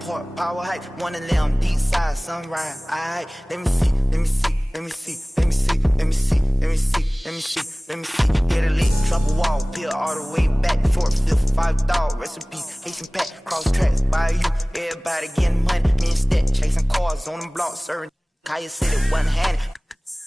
port power hype. One of them deep side sunrise. Alright, let me see, let me see, let me see, let me see, let me see, let me see, let me see, let me see. Hit a lick, drop a wall, peel all the way back. 4th, 5th, 5 dog, recipe, Haitian pack, cross tracks by you. Everybody getting money, me instead chasing cars on them blocks, serving. Kaya City, one handed.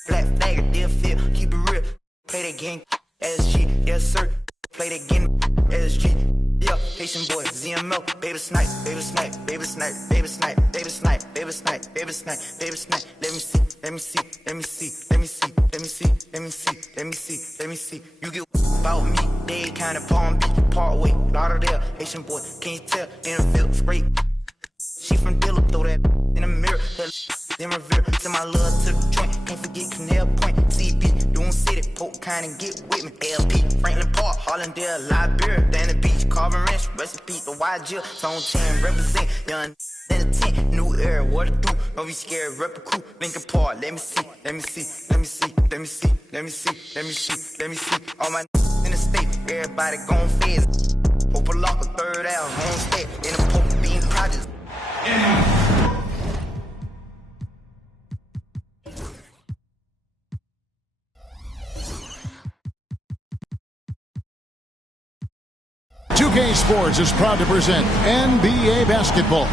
Flat flag, deal feel, keep it real. Play that game, SG, yes sir. Play that game, SG. Yeah, Haitian boy, ZML, baby snipe, baby snipe, baby snipe, baby snipe, baby snipe, baby snipe, baby snipe, baby snipe. Let me see, let me see, let me see, let me see, let me see, let me see, let me see, let me see. You get about me, they kinda Palm Beach, Parkway, Lauderdale, Haitian boy, can you tell? In the field, straight. She from Dilla, throw that in the mirror, then revere. Send my love to the joint, can't forget Canal Point, CP, doing city, poke kind and get with me. LP, Franklin Park, Hollandale, Liberia, down the beach, Carvin Ranch, recipe, the YG, Tone Chain, represent, young in the tent, new era, what to do, don't be scared, rep a crew, Lincoln Park, let me see, let me see, let me see, let me see, let me see, let me see, let me see, all my in the state, everybody gon' fizz, Hope a lock a third out, homestead, in the Pope Bean Projects. K Sports is proud to present NBA basketball.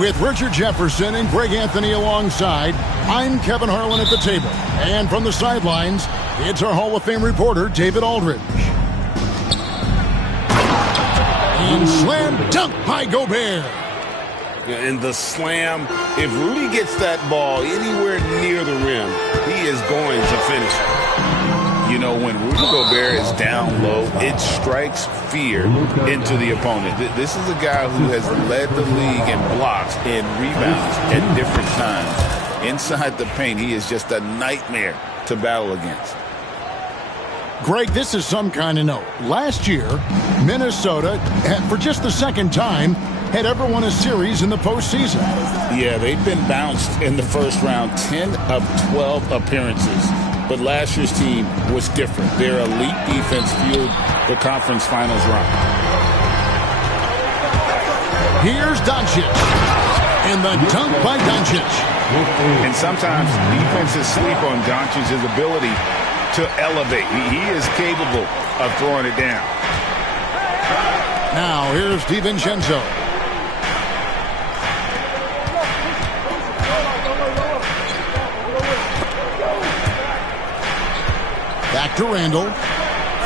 With Richard Jefferson and Greg Anthony alongside, I'm Kevin Harlan at the table. And from the sidelines, it's our Hall of Fame reporter, David Aldridge. And slam dunk by Gobert. And the slam, if Rudy gets that ball anywhere near the rim, he is going to finish it. You know, when Rudy Gobert is down low, it strikes fear into the opponent. This is a guy who has led the league in blocks and rebounds at different times. Inside the paint, he is just a nightmare to battle against. Greg, this is some kind of note. Last year, Minnesota, for just the second time, had ever won a series in the postseason. Yeah, they've been bounced in the first round, 10 of 12 appearances. But last year's team was different. Their elite defense fueled the conference finals run. Here's Doncic. And the dunk by Doncic. And sometimes defenses sleep on Doncic's ability to elevate. He is capable of throwing it down. Now here's DiVincenzo. Back to Randall.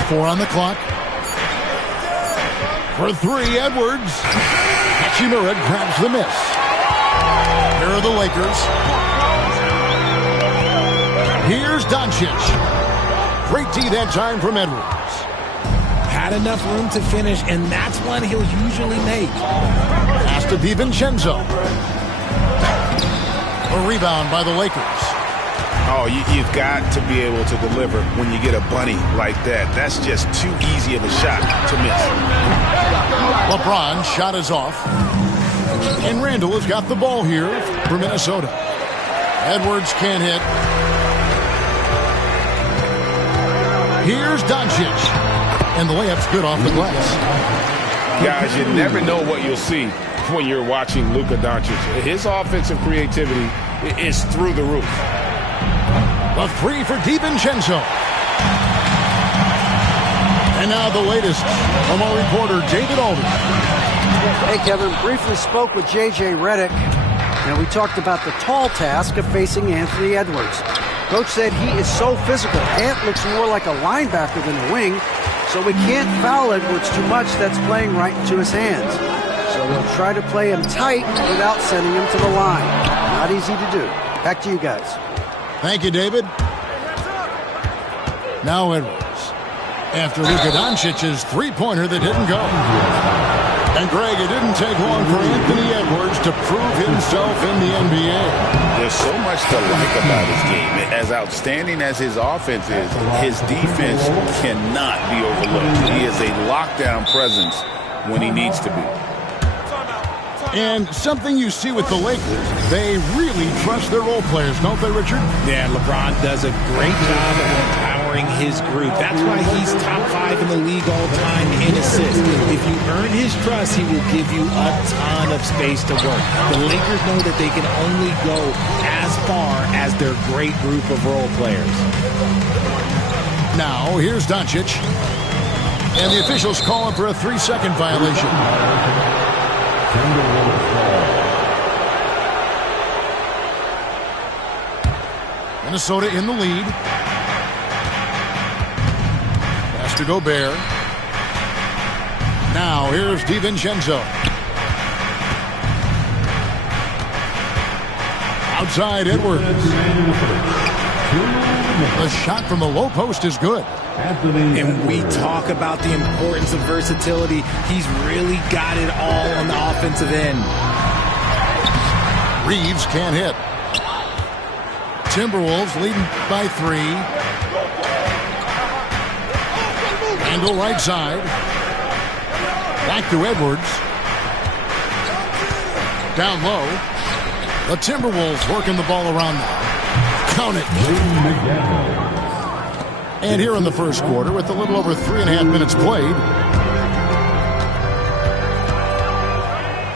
4 on the clock. For 3, Edwards. Hachimura grabs the miss. Here are the Lakers. Here's Doncic. Great D that time from Edwards. Had enough room to finish, and that's one he'll usually make. Pass to DiVincenzo. A rebound by the Lakers. Oh, you've got to be able to deliver when you get a bunny like that. That's just too easy of a shot to miss. LeBron's shot is off. And Randall has got the ball here for Minnesota. Edwards can't hit. Here's Doncic. And the layup's good off the glass. Guys, you never know what you'll see when you're watching Luka Doncic. His offensive creativity is through the roof. A 3 for DiVincenzo. And now the latest from our reporter, David Aldridge. Hey, Kevin, briefly spoke with J.J. Redick, and we talked about the tall task of facing Anthony Edwards. Coach said he is so physical. Ant looks more like a linebacker than a wing, so we can't foul Edwards too much. That's playing right into his hands. So we'll try to play him tight without sending him to the line. Not easy to do. Back to you guys. Thank you, David. Now Edwards. After Luka Doncic's three-pointer that didn't go. And Greg, it didn't take long for Anthony Edwards to prove himself in the NBA. There's so much to like about his game. As outstanding as his offense is, his defense cannot be overlooked. He is a lockdown presence when he needs to be. And something you see with the Lakers, they really trust their role players, don't they, Richard? Yeah, LeBron does a great job of empowering mentoring his group. That's why he's top 5 in the league all time in assists. If you earn his trust, he will give you a ton of space to work. The Lakers know that they can only go as far as their great group of role players. Now, here's Doncic. And the officials call him for a 3-second violation. Minnesota in the lead. Pass to Gobert. Now, here's DiVincenzo. Outside Edwards. The shot from the low post is good. And we talk about the importance of versatility. He's really got it all on the offensive end. Reeves can't hit. Timberwolves leading by 3. Randle right side. Back to Edwards. Down low. The Timberwolves working the ball around now. Count it. And here in the first quarter, with a little over 3.5 minutes played,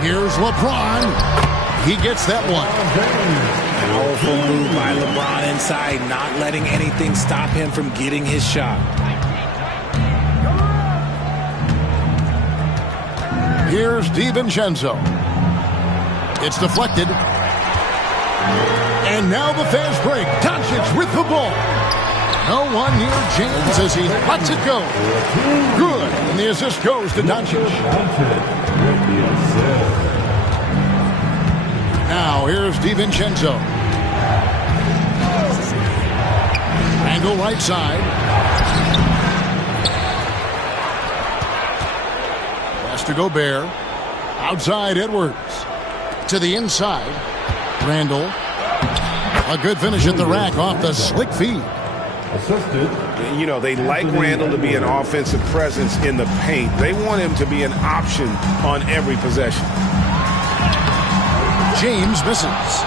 here's LeBron. He gets that one. Powerful move by LeBron inside, not letting anything stop him from getting his shot. Here's DiVincenzo. It's deflected. And now the fast break. Doncic with the ball. No one near James as he lets it go. Good. And the assist goes to Doncic. Now here's DiVincenzo. Angle right side. Pass to Gobert. Outside Edwards. To the inside. Randle. A good finish at the rack off the slick feed. Assisted. You know, they like Randle to be an offensive presence in the paint. They want him to be an option on every possession. James misses.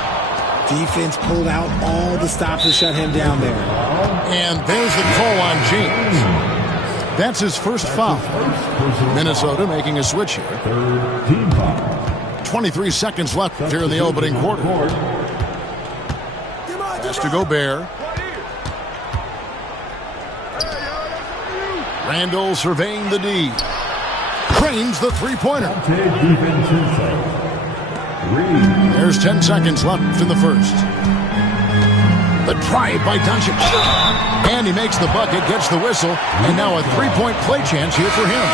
Defense pulled out all the stops to shut him down there. And there's the call on James. That's his first foul. Minnesota making a switch here. 23 seconds left here in the opening quarter. Pass to Gobert. Randle surveying the D. Cranes the three-pointer. There's 10 seconds left in the first. The drive by Doncic. And he makes the bucket, gets the whistle, and now a three-point play chance here for him.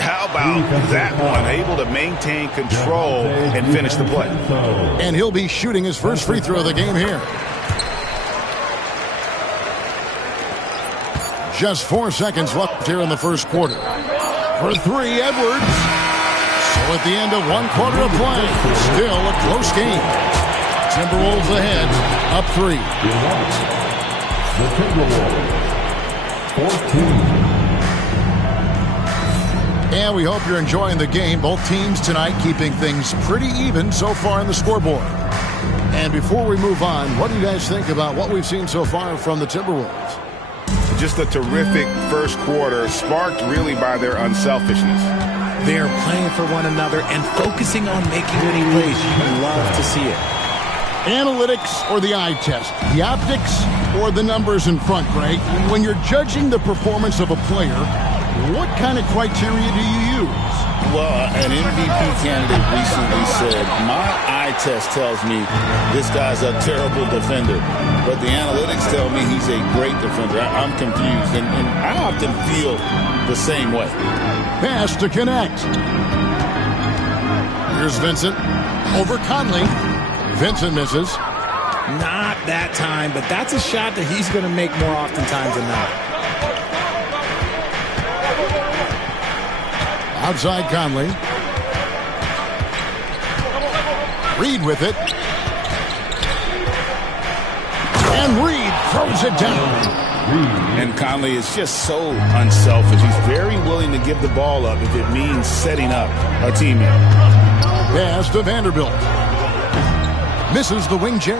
How about that one? Able to maintain control and finish the play. And he'll be shooting his first free throw of the game here. Just 4 seconds left here in the first quarter. For 3, Edwards. So at the end of 1 quarter of play, still a close game. Timberwolves ahead, up 3. The Timberwolves, 14. And we hope you're enjoying the game. Both teams tonight keeping things pretty even so far in the scoreboard. And before we move on, what do you guys think about what we've seen so far from the Timberwolves? Just a terrific first quarter, sparked really by their unselfishness. They're playing for one another and focusing on making winning plays. You love to see it. Analytics or the eye test? The optics or the numbers in front, Greg? When you're judging the performance of a player, what kind of criteria do you use? Well, an MVP candidate recently said, my eye test tells me this guy's a terrible defender, but the analytics tell me he's a great defender. I'm confused, and I often feel the same way. Pass to connect. Here's Vincent over Conley. Vincent misses. Not that time, but that's a shot that he's going to make more oftentimes than not. Outside Conley. Reed with it. And Reed throws it down. And Conley is just so unselfish. He's very willing to give the ball up if it means setting up a teammate. Pass to Vanderbilt. Misses the wing J.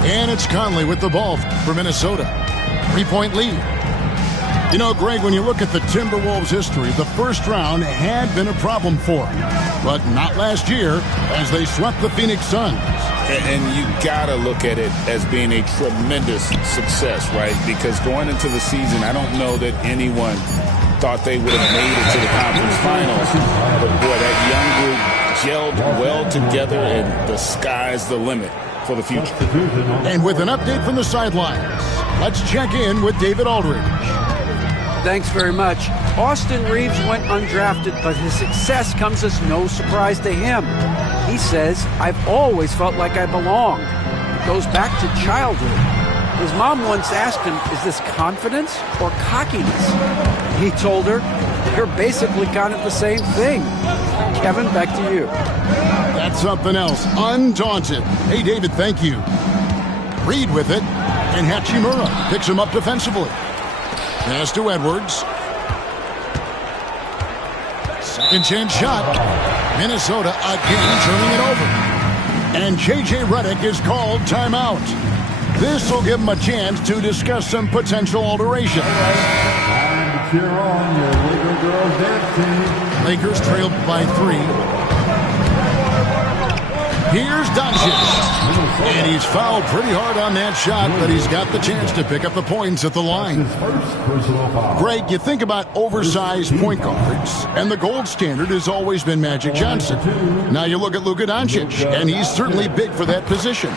And it's Conley with the ball for Minnesota. 3-point lead. You know, Greg, when you look at the Timberwolves' history, the first round had been a problem for them. But not last year, as they swept the Phoenix Suns. And you got to look at it as being a tremendous success, right? Because going into the season, I don't know that anyone thought they would have made it to the conference finals. But, boy, that young group gelled well together, and the sky's the limit for the future. And with an update from the sidelines, let's check in with David Aldridge. Thanks very much. Austin Reeves went undrafted, but his success comes as no surprise to him. He says, "I've always felt like I belong." It goes back to childhood. His mom once asked him, "Is this confidence or cockiness?" He told her, "They're basically kind of the same thing." Kevin, back to you. That's something else. Undaunted. Hey, David, thank you. Reed with it, and Hachimura picks him up defensively. Pass to Edwards. Second chance shot. Minnesota again turning it over. And J.J. Redick is called timeout. This will give him a chance to discuss some potential alterations. Time to cheer on your Laker girls dance team. Lakers trailed by 3. Here's Doncic. And he's fouled pretty hard on that shot, but he's got the chance to pick up the points at the line. Greg, you think about oversized point guards, and the gold standard has always been Magic Johnson. Now you look at Luka Doncic, and he's certainly big for that position.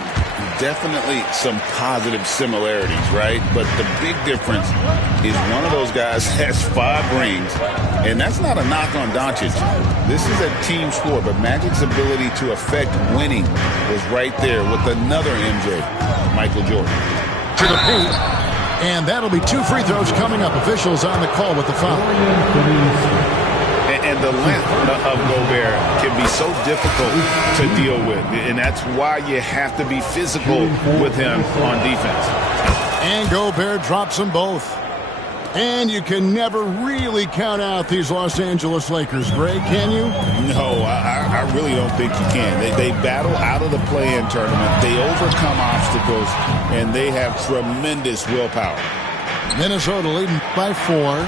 Definitely some positive similarities, right? But the big difference is one of those guys has 5 rings, and that's not a knock on Doncic. This is a team sport, but Magic's ability to affect winning was right there with another MJ, Michael Jordan. To the paint, and that'll be 2 free throws coming up. Officials on the call with the foul. And the length of Gobert can be so difficult to deal with. And that's why you have to be physical with him on defense. And Gobert drops them both. And you can never really count out these Los Angeles Lakers, Greg, can you? No, I really don't think you can. They battle out of the play-in tournament. They overcome obstacles, and they have tremendous willpower. Minnesota leading by 4.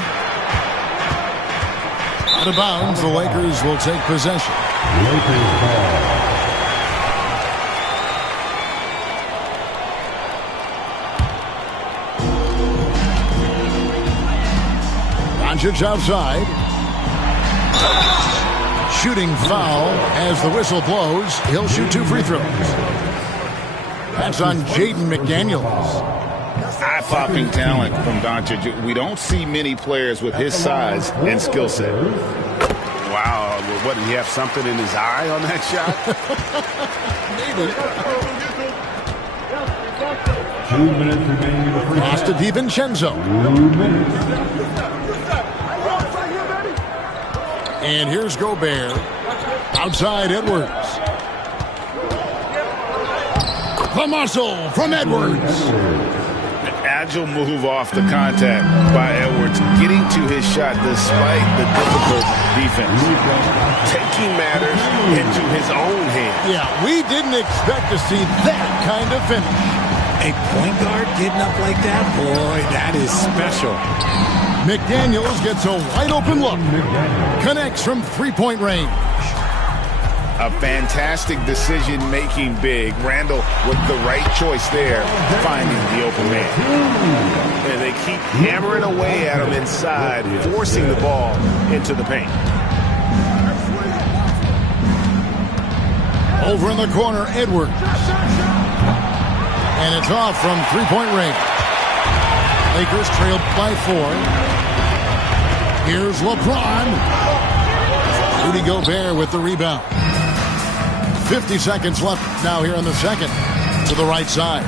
Out of bounds, the Lakers will take possession. Lakers ball. Doncic outside. Shooting foul as the whistle blows. He'll shoot 2 free throws. That's on Jaden McDaniels. Eye-popping talent from Doncic. We don't see many players with his size and skill set. Wow. What, did he have something in his eye on that shot? Maybe. 2 minutes remaining in the free Pass to DiVincenzo. 2 minutes. And here's Gobert. Outside Edwards. The muscle from Edwards. Agile move off the contact by Edwards, getting to his shot despite the difficult defense. Taking matters into his own hands. Yeah, we didn't expect to see that kind of finish. A point guard getting up like that? Boy, that is special. McDaniels gets a wide open look. Connects from 3-point range. A fantastic decision-making big. Randall with the right choice there, finding the open man. And they keep hammering away at him inside, forcing the ball into the paint. Over in the corner, Edwards. And it's off from 3-point range. Lakers trailed by 4. Here's LeBron. Rudy Gobert with the rebound. 50 seconds left now here in the second. To the right side.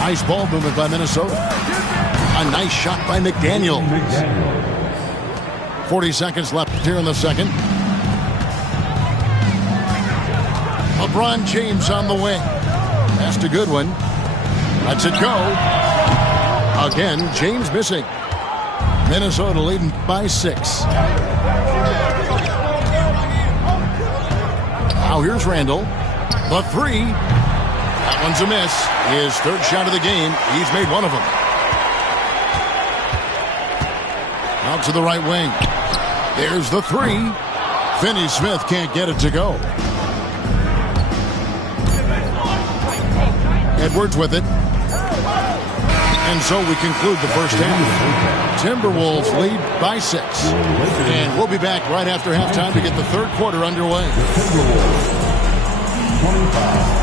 Nice ball movement by Minnesota. A nice shot by McDaniels. 40 seconds left here in the second. LeBron James on the wing. That's a good one. Lets it go. Again, James missing. Minnesota leading by 6. Now here's Randall. The three. That one's a miss. His third shot of the game. He's made one of them. Out to the right wing. There's the three. Finney-Smith can't get it to go. Edwards with it. And so we conclude the first half. Timberwolves lead by 6. And we'll be back right after halftime to get the third quarter underway.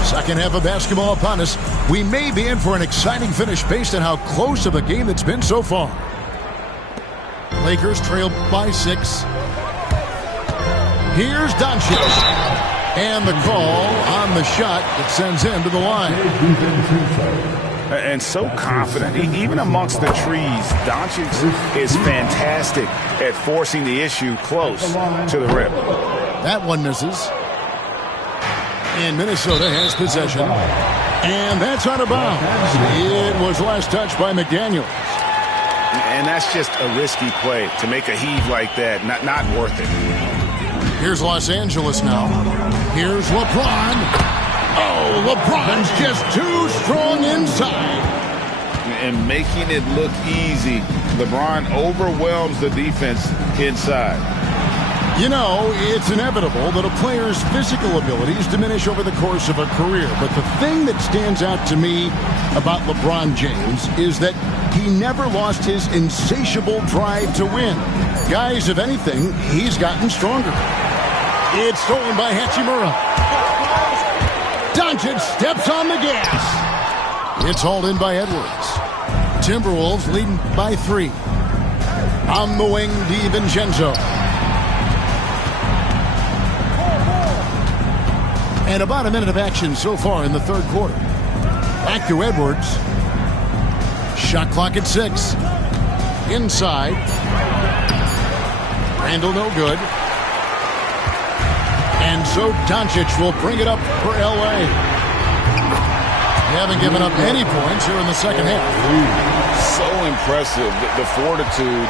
Second half of basketball upon us. We may be in for an exciting finish based on how close of a game it's been so far. Lakers trail by 6. Here's Doncic. And the call on the shot that sends him to the line. And so confident. Even amongst the trees, Doncic is fantastic at forcing the issue close to the rim. That one misses. And Minnesota has possession. And that's out of bounds. It was last touched by McDaniels. And that's just a risky play to make a heave like that. Not worth it. Here's Los Angeles now. Here's LeBron. Oh, LeBron's just too strong inside. And making it look easy. LeBron overwhelms the defense inside. You know, it's inevitable that a player's physical abilities diminish over the course of a career. But the thing that stands out to me about LeBron James is that he never lost his insatiable drive to win. Guys, if anything, he's gotten stronger. It's stolen by Hachimura. Doncic steps on the gas. It's hauled in by Edwards. Timberwolves leading by 3. On the wing, DiVincenzo. And about a minute of action so far in the third quarter. Back to Edwards. Shot clock at 6. Inside. Randall no good. And so Doncic will bring it up for L.A. They haven't given up any points here in the second half. So impressive. The fortitude,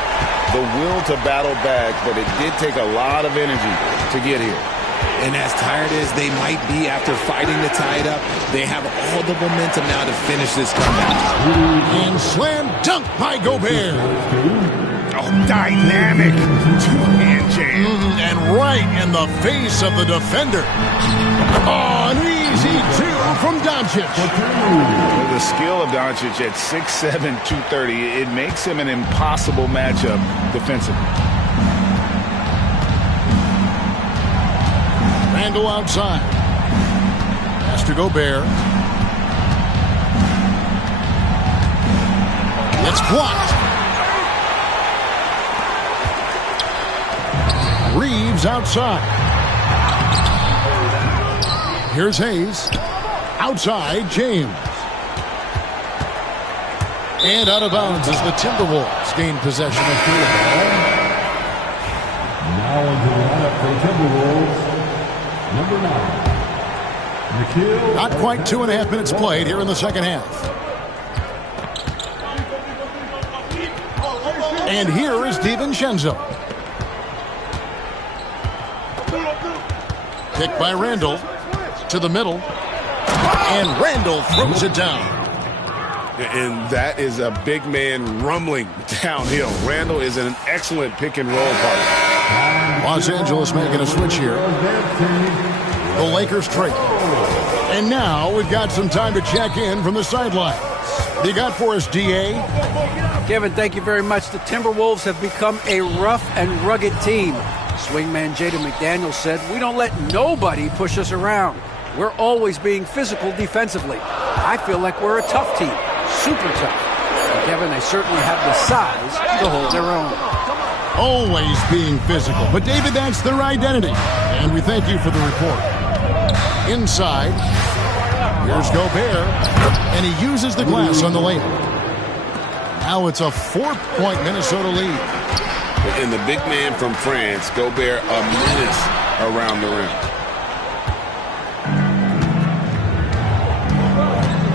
the will to battle back, but it did take a lot of energy to get here. And as tired as they might be after fighting to tie it up, they have all the momentum now to finish this comeback. And slam dunk by Gobert. Oh, dynamic two-hand jam. And right in the face of the defender. Oh, an easy 2 from Doncic. The skill of Doncic at 6'7", 230, it makes him an impossible matchup defensively. Randall outside. Pass to Gobert. It's blocked. Reeves outside. Here's Hayes. Outside, James. And out of bounds as the Timberwolves gain possession of the ball. Now into the lineup for Timberwolves. Number 9, Nikhil. Not quite 2.5 minutes played here in the second half. And here is DiVincenzo. Picked by Randall to the middle. And Randall throws it down. And that is a big man rumbling downhill. Randall is an excellent pick-and-roll partner. Los Angeles making a switch here. The Lakers trade. And now we've got some time to check in from the sidelines. What do you got for us, D.A.? Kevin, thank you very much. The Timberwolves have become a rough and rugged team. Swingman Jaden McDaniels said, "We don't let nobody push us around. We're always being physical defensively. I feel like we're a tough team, super tough." And Kevin, they certainly have the size to hold their own. Always being physical. But, David, that's their identity. And we thank you for the report. Inside. Here's Gobert. And he uses the glass on the layup. Now it's a 4-point Minnesota lead. And the big man from France, Gobert, a menace around the rim.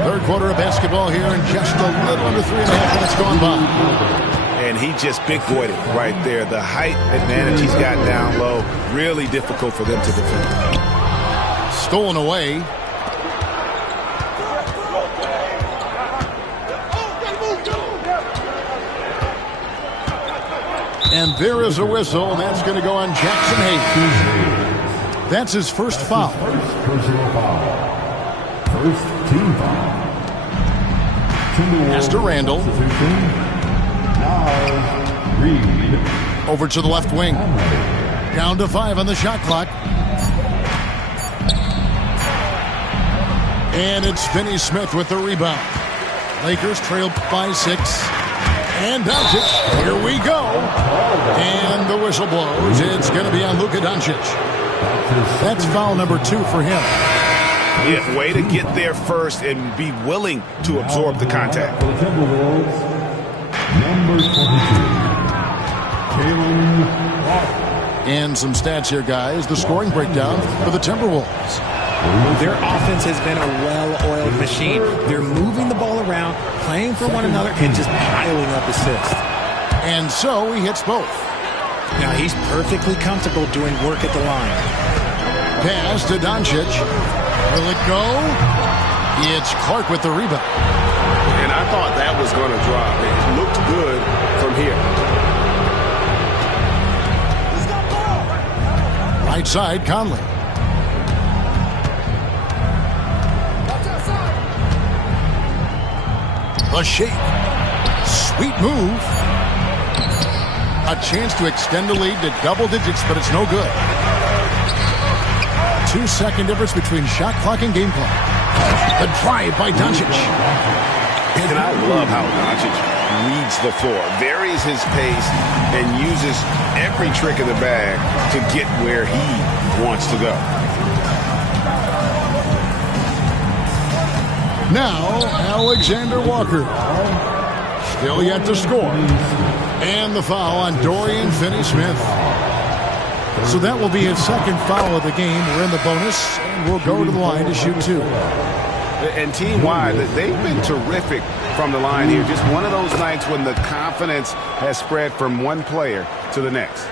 Third quarter of basketball here in just a little under 3.5 minutes gone by. And he just big-boyed it right there. The height advantage he's got down low, really difficult for them to defend. Stolen away. And there is a whistle, and that's going to go on Jackson Hayes. That's his first foul. First personal foul. First team foul. Pass to Randall. Now, Reed. Over to the left wing. Down to 5 on the shot clock. And it's Finney Smith with the rebound. Lakers trail by 6. And Doncic, here we go. And the whistle blows. It's going to be on Luka Doncic. That's foul number 2 for him. Yeah, way to get there first and be willing to absorb the contact. For the Timberwolves, number 22, Kalen Lowry. And some stats here, guys. The scoring breakdown for the Timberwolves. Their offense has been a well-oiled machine. They're moving the ball around, playing for one another, and just piling up assists. And so he hits both. Now he's perfectly comfortable doing work at the line. Pass to Doncic. Will it go? It's Clark with the rebound. And I thought that was going to drop. It looked good from here. Right side, Conley. The shake. Sweet move. A chance to extend the lead to double digits, but it's no good. 2-second difference between shot clock and game clock. The drive by Doncic. And I love how Doncic reads the floor, varies his pace, and uses every trick in the bag to get where he wants to go. Now, Alexander Walker. Still yet to score. And the foul on Dorian Finney-Smith. So that will be his second foul of the game. We're in the bonus, and we'll go to the line to shoot 2. And team-wide, they've been terrific from the line here. Just one of those nights when the confidence has spread from one player to the next.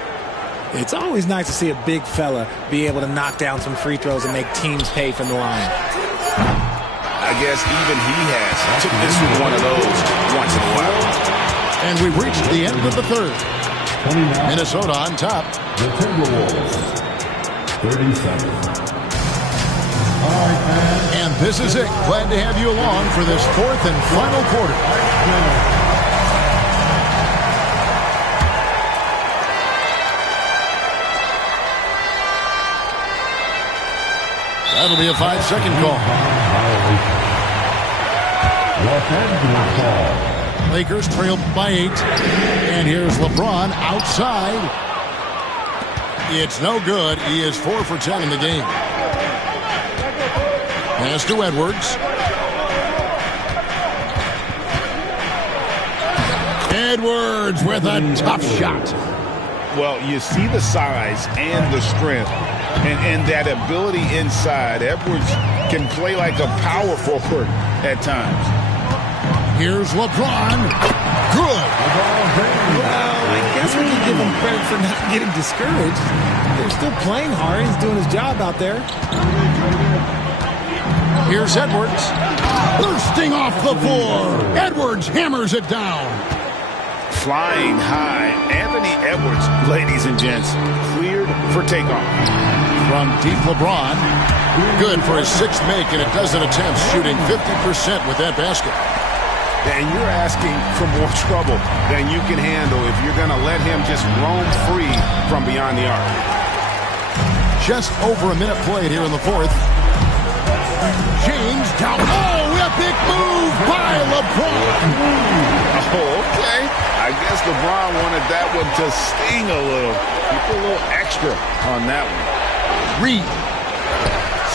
It's always nice to see a big fella be able to knock down some free throws and make teams pay from the line. I guess even he has. Took this one of those once in a while. And we've reached the end of the third. Minnesota on top. The Timberwolves, 37. All right, man. And this is it. Glad to have you along for this fourth and final quarter. That'll be a 5-second call. Los Angeles ball. Lakers trail by 8. And here's LeBron outside. It's no good. He is 4 for 10 in the game. Pass to Edwards. Edwards with a tough shot. Well, you see the size and the strength and that ability inside. Edwards can play like a power forward at times. Here's LeBron. Good. Well, I guess we can give him credit for not getting discouraged. They're still playing hard. He's doing his job out there. Here's Edwards. Bursting off the floor. Edwards hammers it down. Flying high. Anthony Edwards, ladies and gents, cleared for takeoff. From deep LeBron. Good for his 6th make and a dozen attempts, shooting 50% with that basket. And you're asking for more trouble than you can handle if you're going to let him just roam free from beyond the arc. Just over a minute played here in the fourth. James down. Oh, epic move by LeBron. Oh, okay. I guess LeBron wanted that one to sting a little. He put a little extra on that one. Reed.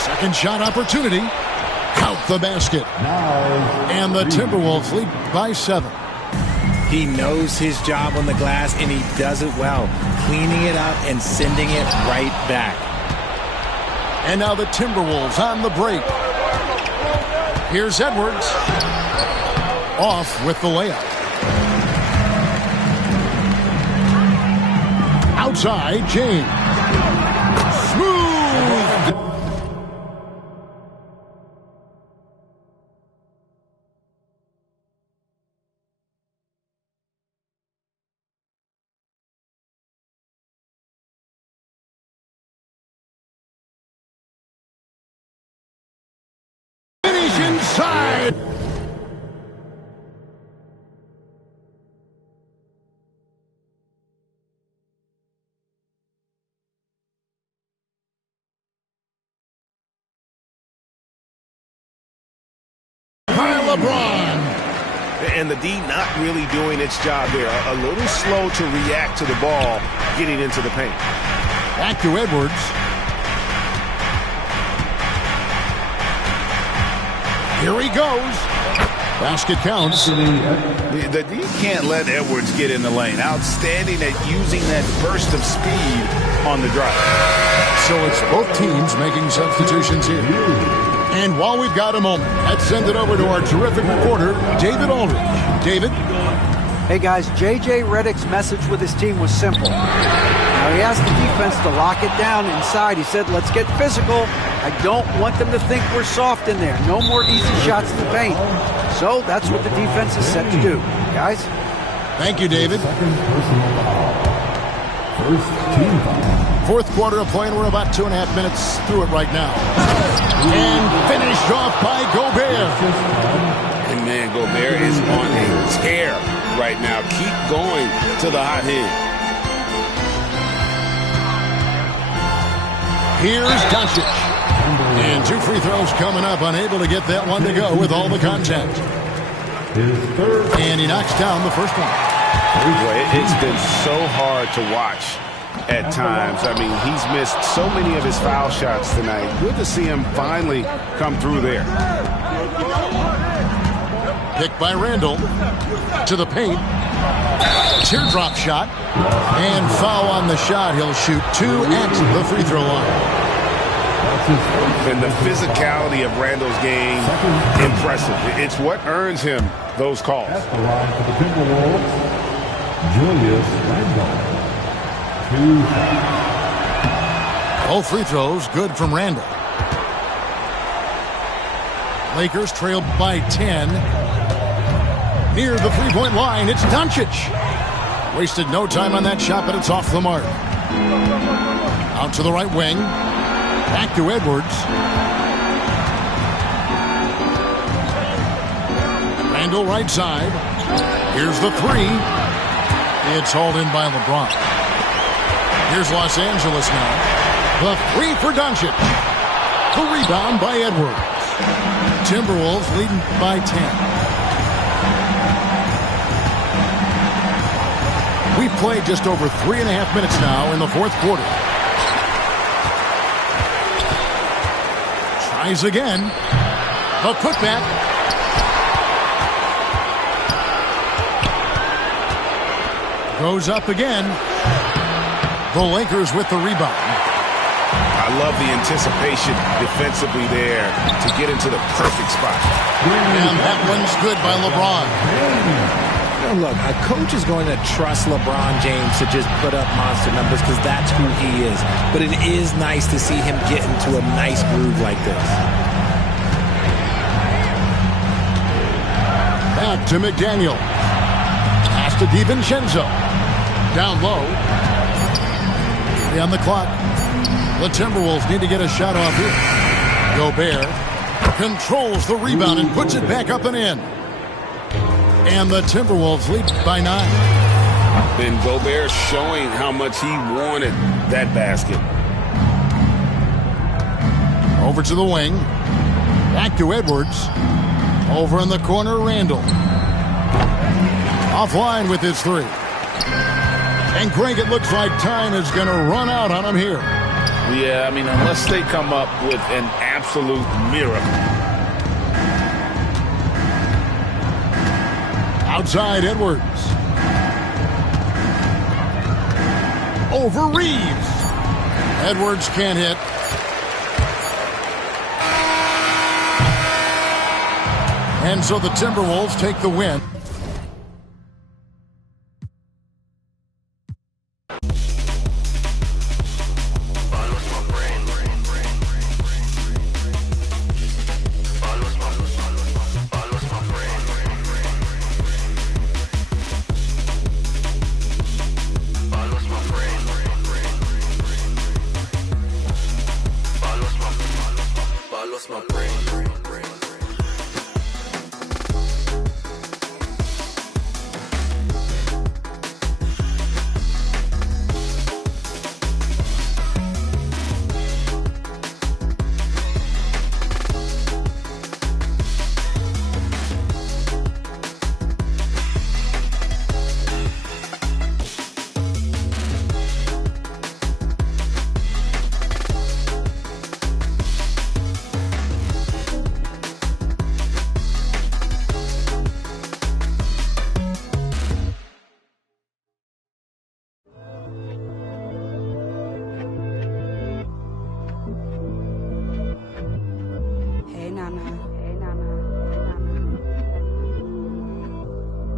Second shot opportunity. Out the basket. And the Timberwolves lead by 7. He knows his job on the glass, and he does it well, cleaning it up and sending it right back. And now the Timberwolves on the break. Here's Edwards. Off with the layup. Outside, James. LeBron. And the D not really doing its job there. A little slow to react to the ball getting into the paint. Back to Edwards. Here he goes. Basket counts. The D can't let Edwards get in the lane. Outstanding at using that burst of speed on the drive. So it's both teams making substitutions here. And while we've got a moment, let's send it over to our terrific reporter, David Aldridge. David? Hey, guys, J.J. Redick's message with his team was simple. Now, he asked the defense to lock it down inside. He said, let's get physical. I don't want them to think we're soft in there. No more easy shots in the paint. So that's what the defense is set to do. Guys? Thank you, David. First team foul. Fourth quarter of play, and we're about 2.5 minutes through it right now. And finished off by Gobert. And man, Gobert is on a tear right now. Keep going to the hot hand. Here's Doncic. And 2 free throws coming up, unable to get that one to go with all the contact. And he knocks down the first one. It's been so hard to watch at times. I mean, he's missed so many of his foul shots tonight. Good to see him finally come through there. Picked by Randall to the paint. Teardrop shot. And foul on the shot. He'll shoot 2 at the free throw line. And the physicality of Randall's game, impressive. It's what earns him those calls. At the line for the Timberwolves, Julius Randle. 2 Both free throws good from Randall. Lakers trailed by 10. Near the three-point line, it's Doncic. Wasted no time on that shot, but it's off the mark. Out to the right wing. Back to Edwards. Randall right side. Here's the three. It's hauled in by LeBron. Here's Los Angeles now. The three for Doncic. The rebound by Edwards. Timberwolves leading by 10. We've played just over 3.5 minutes now in the fourth quarter. Tries again. The putback. Goes up again. The Lakers with the rebound. I love the anticipation defensively there to get into the perfect spot. And that one's good by LeBron. Now look, a coach is going to trust LeBron James to just put up monster numbers because that's who he is. But it is nice to see him get into a nice groove like this. Back to McDaniel. Pass to DiVincenzo. Down low. On the clock. The Timberwolves need to get a shot off here. Gobert controls the rebound and puts it back up and in. And the Timberwolves lead by 9. And Gobert showing how much he wanted that basket. Over to the wing. Back to Edwards. Over in the corner, Randall. Offline with his three. And Greg, it looks like time is going to run out on him here. Yeah, I mean, unless they come up with an absolute miracle. Outside Edwards. Over Reeves. Edwards can't hit. And so the Timberwolves take the win.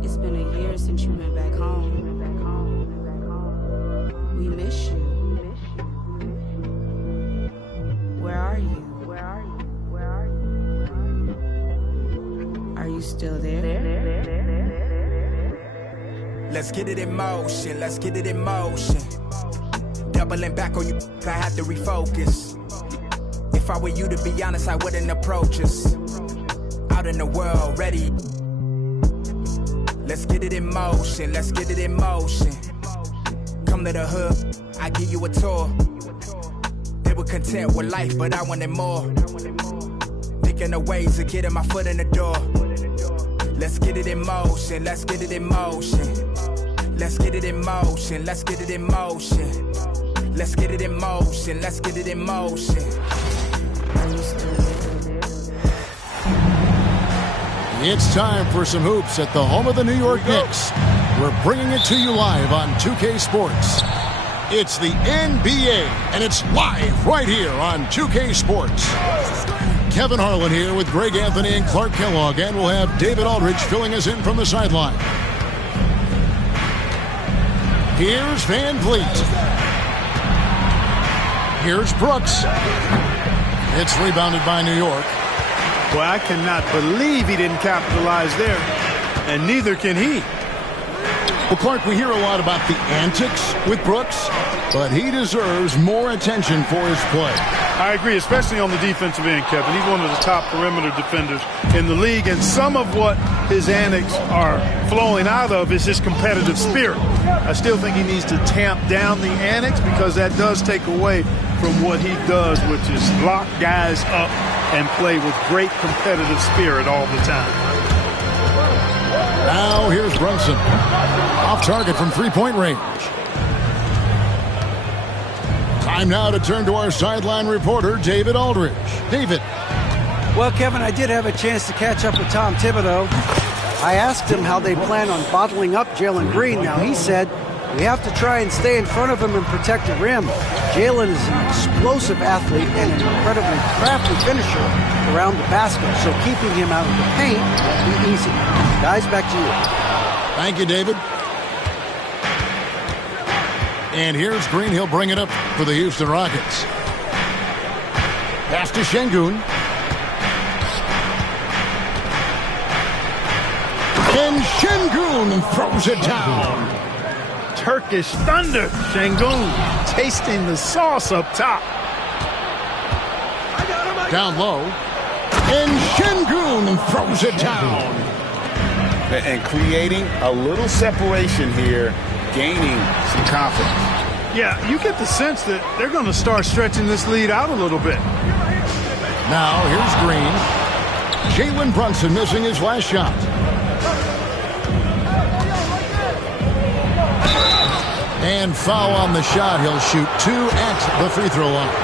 It's been a year since you went back home. We miss you. Where are you? Are you still there? Let's get it in motion, let's get it in motion. Doubling back on you, I have to refocus. If I were you, to be honest, I wouldn't approach us. Out in the world, ready. Let's get it in motion, let's get it in motion. Come to the hood, I give you a tour. They were content with life, but I wanted more. Thinking of ways of getting my foot in the door. Let's get it in motion, let's get it in motion. Let's get it in motion, let's get it in motion. Let's get it in motion, let's get it in motion. It's time for some hoops at the home of the New York Knicks. We're bringing it to you live on 2K Sports. It's the NBA, and it's live right here on 2K Sports. Kevin Harlan here with Greg Anthony and Clark Kellogg, and we'll have David Aldridge filling us in from the sideline. Here's Van Vliet. Here's Brooks. It's rebounded by New York. Well, I cannot believe he didn't capitalize there, and neither can he. Well, Clark, we hear a lot about the antics with Brooks, but he deserves more attention for his play. I agree, especially on the defensive end, Kevin. He's one of the top perimeter defenders in the league, and some of what his antics are flowing out of is his competitive spirit. I still think he needs to tamp down the antics because that does take away from what he does, which is lock guys up and play with great competitive spirit all the time. Now here's Brunson. Off target from three-point range. Time now to turn to our sideline reporter, David Aldridge. David. Well, Kevin, I did have a chance to catch up with Tom Thibodeau. I asked him how they plan on bottling up Jalen Green. Now, he said, we have to try and stay in front of him and protect the rim. Jalen is an explosive athlete and an incredibly crafty finisher around the basket, so keeping him out of the paint will be easy. Guys, back to you. Thank you, David. And here's Green. He'll bring it up for the Houston Rockets. Pass to Şengün. And Şengün throws it down. Turkish Thunder. Şengün tasting the sauce up top. Down low. And Şengün throws it down. And creating a little separation here, gaining some confidence. Yeah, you get the sense that they're going to start stretching this lead out a little bit. Now, here's Green. Jalen Brunson missing his last shot. And foul on the shot. He'll shoot two at the free throw line.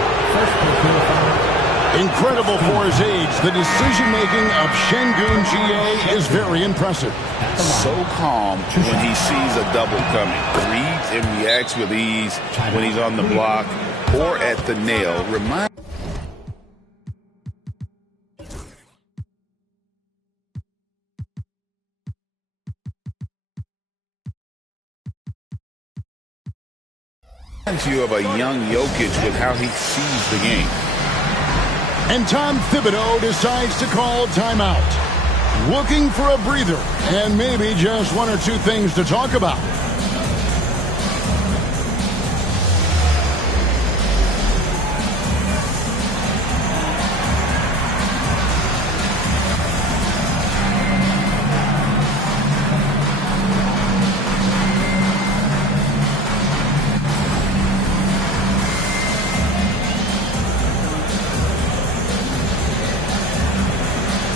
Incredible for his age. The decision-making of Şengün GA is very impressive. So calm when he sees a double coming. Reads and reacts with ease when he's on the block or at the nail. Reminds you of a young Jokic with how he sees the game. And Tom Thibodeau decides to call timeout. Looking for a breather and maybe just one or two things to talk about.